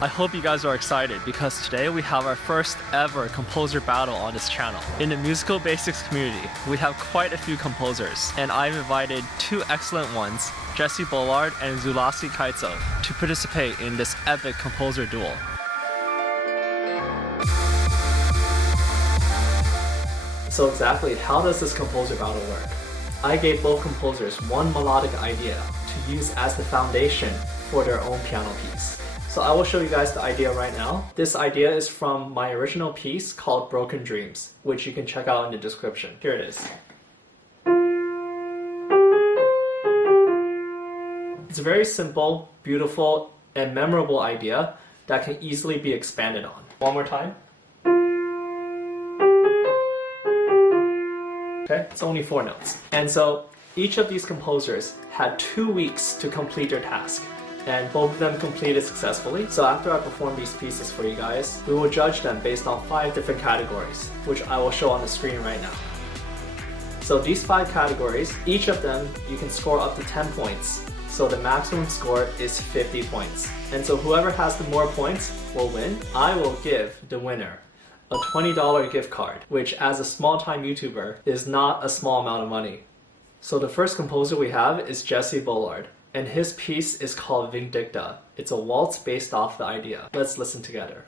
I hope you guys are excited because today we have our first ever composer battle on this channel. In the musical basics community, we have quite a few composers, and I've invited two excellent ones, Jess Bullard and Zulaski Kaitzo, to participate in this epic composer duel. So exactly, how does this composer battle work? I gave both composers one melodic idea to use as the foundation for their own piano piece. So I will show you guys the idea right now. This idea is from my original piece called Broken Dreams, which you can check out in the description. Here it is. It's a very simple, beautiful, and memorable idea that can easily be expanded on. One more time. Okay, it's only 4 notes. And so each of these composers had 2 weeks to complete their task, and both of them completed successfully. So after I perform these pieces for you guys, we will judge them based on 5 different categories, which I will show on the screen right now. So these 5 categories, each of them you can score up to 10 points. So the maximum score is 50 points. And so whoever has the more points will win. I will give the winner a $20 gift card, which as a small-time YouTuber is not a small amount of money. So the first composer we have is Jess Bullard, and his piece is called Vindicta. It's a waltz based off the idea. Let's listen together.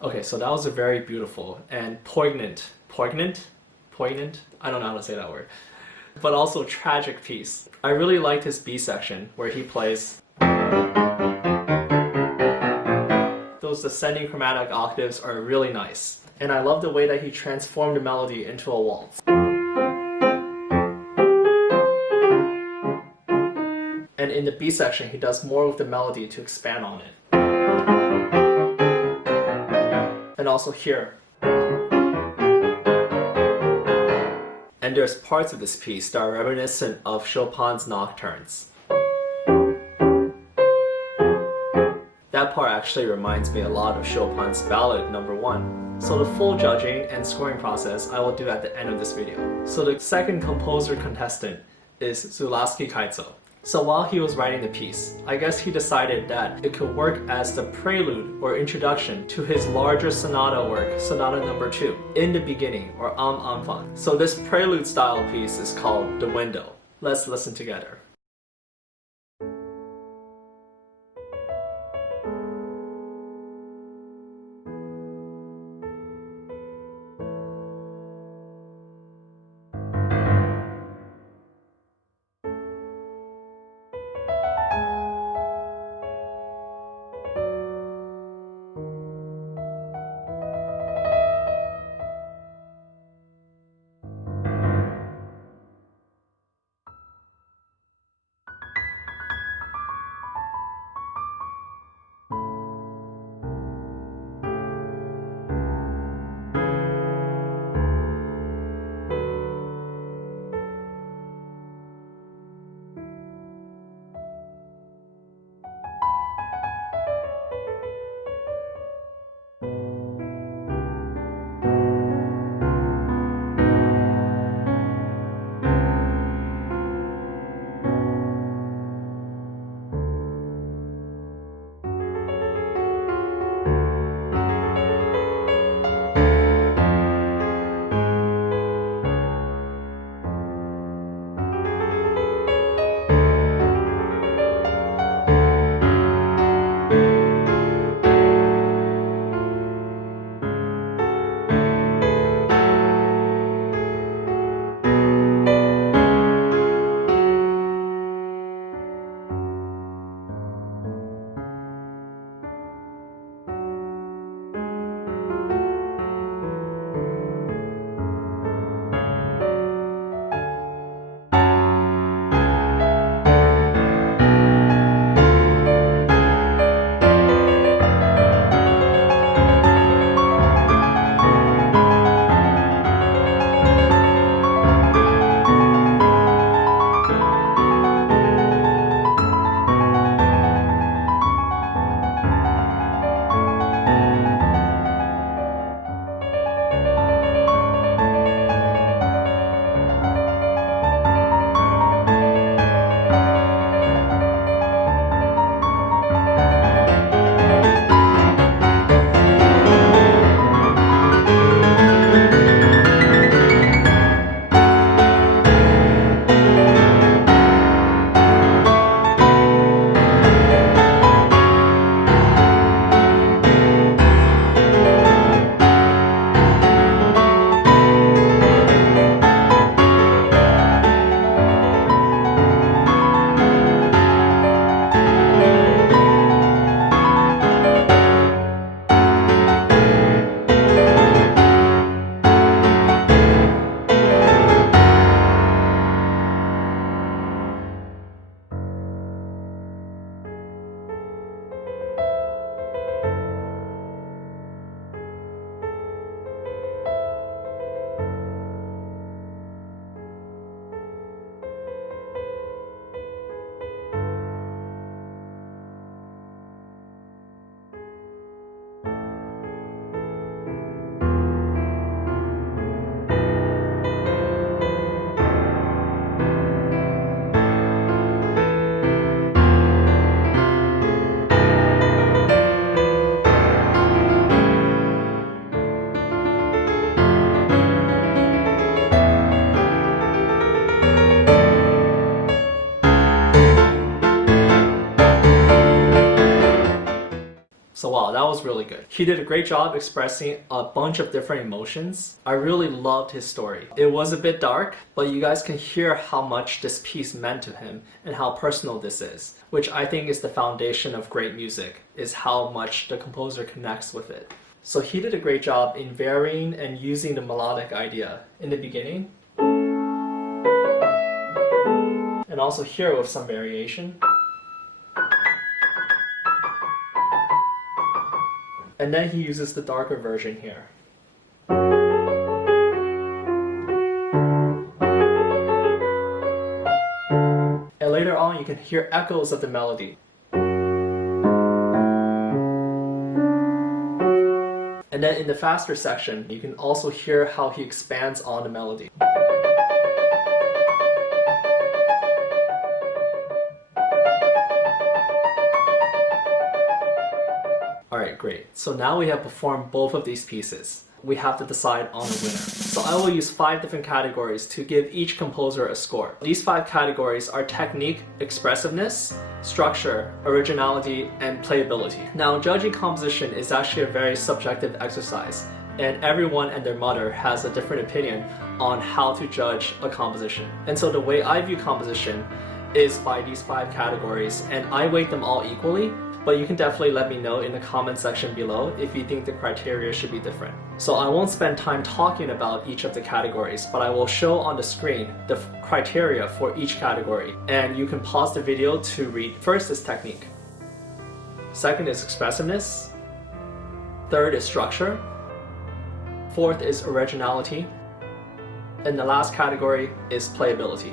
Okay, so that was a very beautiful and poignant, I don't know how to say that word, but also tragic piece. I really liked his B section where he plays those descending chromatic octaves are really nice. And I love the way that he transformed the melody into a waltz. And in the B section, he does more with the melody to expand on it. And also here. And there's parts of this piece that are reminiscent of Chopin's nocturnes. That part actually reminds me a lot of Chopin's Ballad No. 1. So the full judging and scoring process I will do at the end of this video. So the second composer contestant is Zulaski Kaitzo. So while he was writing the piece, I guess he decided that it could work as the prelude or introduction to his larger sonata work, Sonata No. 2, in the beginning, or Anfang. So this prelude style piece is called The Window. Let's listen together. really good. He did a great job expressing a bunch of different emotions. I really loved his story. It was a bit dark, but you guys can hear how much this piece meant to him and how personal this is, which I think is the foundation of great music, is how much the composer connects with it. So he did a great job in varying and using the melodic idea in the beginning, and also here with some variation. And then he uses the darker version here. And later on you can hear echoes of the melody. And then in the faster section, you can also hear how he expands on the melody. Alright, great. So now we have performed both of these pieces. We have to decide on a winner. So I will use 5 different categories to give each composer a score. These 5 categories are technique, expressiveness, structure, originality, and playability. Now, judging composition is actually a very subjective exercise, and everyone and their mother has a different opinion on how to judge a composition. And so the way I view composition is by these 5 categories, and I weight them all equally. But you can definitely let me know in the comment section below if you think the criteria should be different. So I won't spend time talking about each of the categories, but I will show on the screen the criteria for each category, and you can pause the video to read. First is technique. Second is expressiveness. Third is structure. Fourth is originality. And the last category is playability.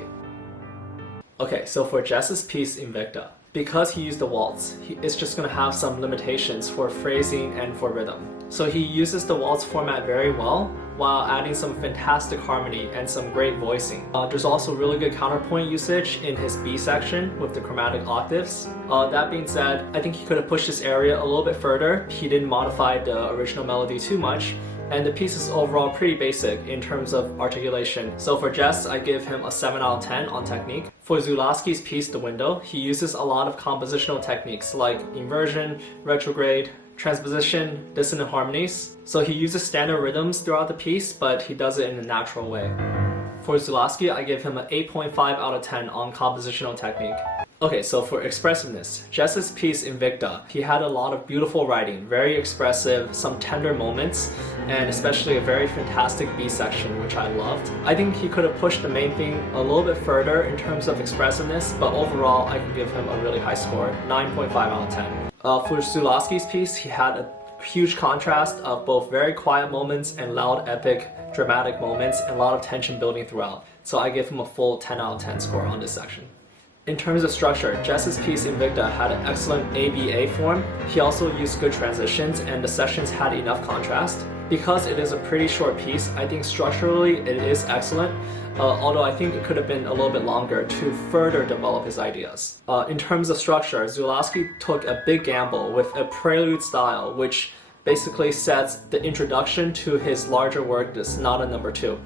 Okay, so for Jess's piece Vindicta, because he used the waltz, it's just going to have some limitations for phrasing and for rhythm. So he uses the waltz format very well while adding some fantastic harmony and some great voicing. There's also really good counterpoint usage in his B section with the chromatic octaves. That being said, I think he could have pushed this area a little bit further. He didn't modify the original melody too much, and the piece is overall pretty basic in terms of articulation. So for Jess, I give him a 7 out of 10 on technique. For Zulaski's piece, The Window, he uses a lot of compositional techniques like inversion, retrograde, transposition, dissonant harmonies. So he uses standard rhythms throughout the piece, but he does it in a natural way. For Zulaski, I give him an 8.5 out of 10 on compositional technique. Okay, so for expressiveness, Jess's piece Vindicta, he had a lot of beautiful writing, very expressive, some tender moments, and especially a very fantastic B section, which I loved. I think he could have pushed the main theme a little bit further in terms of expressiveness, but overall I can give him a really high score, 9.5 out of 10. For Zulaski's piece, he had a huge contrast of both very quiet moments and loud, epic, dramatic moments, and a lot of tension building throughout. So I give him a full 10 out of 10 score on this section. In terms of structure, Jess's piece Vindicta had an excellent ABA form. He also used good transitions, and the sections had enough contrast. Because it is a pretty short piece, I think structurally it is excellent, although I think it could have been a little bit longer to further develop his ideas. In terms of structure, Zulaski took a big gamble with a prelude style, which basically sets the introduction to his larger work, the Sonata No. 2.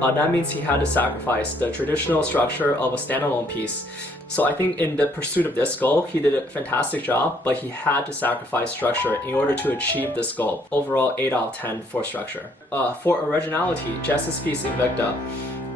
That means he had to sacrifice the traditional structure of a standalone piece. So I think in the pursuit of this goal, he did a fantastic job, but he had to sacrifice structure in order to achieve this goal. Overall, 8 out of 10 for structure. For originality, Jess's piece Vindicta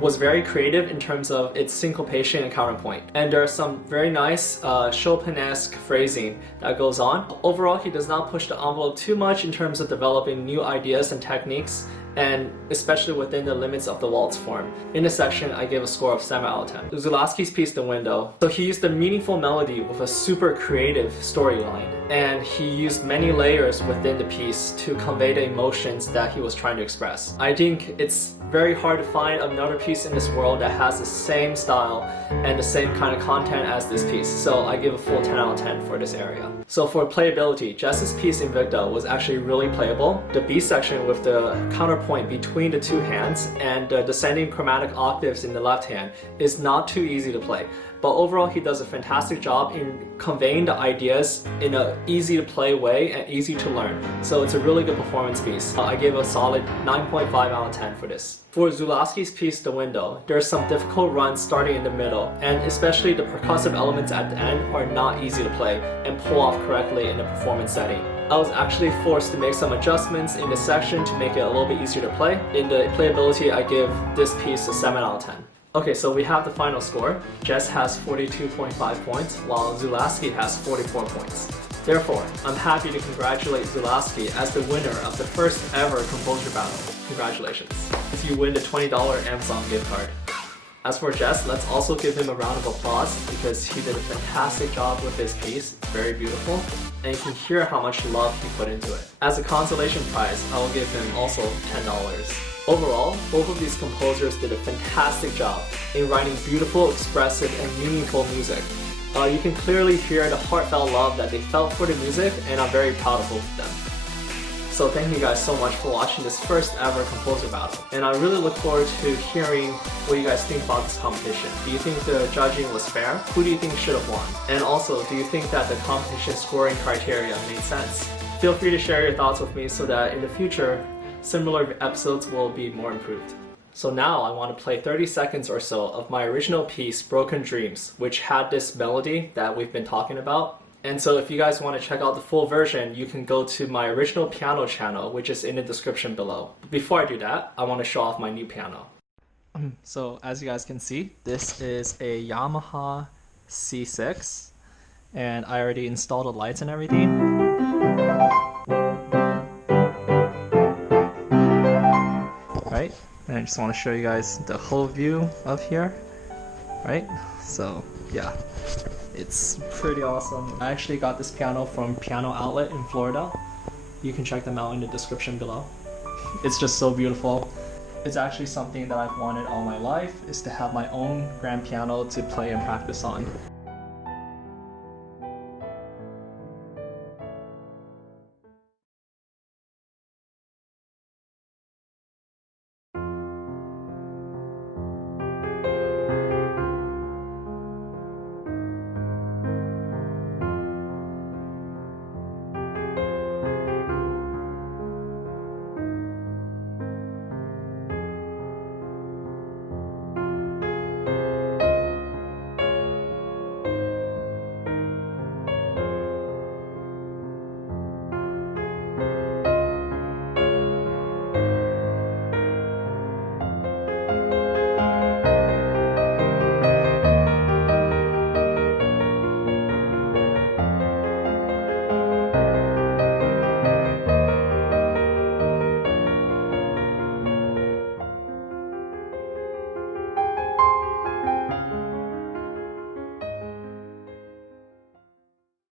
was very creative in terms of its syncopation and counterpoint. And there are some very nice Chopin-esque phrasing that goes on. Overall, he does not push the envelope too much in terms of developing new ideas and techniques, and especially within the limits of the waltz form. In this section, I gave a score of 7 out of 10. Zulaski's piece, The Window. So he used a meaningful melody with a super creative storyline, and he used many layers within the piece to convey the emotions that he was trying to express. I think it's very hard to find another piece in this world that has the same style and the same kind of content as this piece, so I give a full 10 out of 10 for this area. So for playability, Jess's piece Vindicta was actually really playable. The B section with the counterpoint between the two hands and the descending chromatic octaves in the left hand is not too easy to play. But overall, he does a fantastic job in conveying the ideas in an easy to play way and easy to learn. So it's a really good performance piece. I gave a solid 9.5 out of 10 for this. For Zulaski's piece, The Window, there's some difficult runs starting in the middle, and especially the percussive elements at the end are not easy to play and pull off correctly in a performance setting. I was actually forced to make some adjustments in the section to make it a little bit easier to play. In the playability, I give this piece a 7 out of 10. Okay, so we have the final score. Jess has 42.5 points, while Zulaski has 44 points. Therefore, I'm happy to congratulate Zulaski as the winner of the first ever composer battle. Congratulations. You win the $20 Amazon gift card. As for Jess, let's also give him a round of applause because he did a fantastic job with this piece. It's very beautiful, and you can hear how much love he put into it. As a consolation prize, I will give him also $10. Overall, both of these composers did a fantastic job in writing beautiful, expressive, and meaningful music. You can clearly hear the heartfelt love that they felt for the music, and I'm very proud of both of them. So thank you guys so much for watching this first ever composer battle. And I really look forward to hearing what you guys think about this competition. Do you think the judging was fair? Who do you think should have won? And also, do you think that the competition scoring criteria made sense? Feel free to share your thoughts with me so that in the future, similar episodes will be more improved. So now I want to play 30 seconds or so of my original piece, Broken Dreams, which had this melody that we've been talking about. And so if you guys want to check out the full version, you can go to my original piano channel, which is in the description below. But before I do that, I want to show off my new piano. So as you guys can see, this is a Yamaha C6, and I already installed the lights and everything. Right? And I just want to show you guys the whole view of here. Right? So yeah. It's pretty awesome. I actually got this piano from Piano Outlet in Florida. You can check them out in the description below. It's just so beautiful. It's actually something that I've wanted all my life, is to have my own grand piano to play and practice on.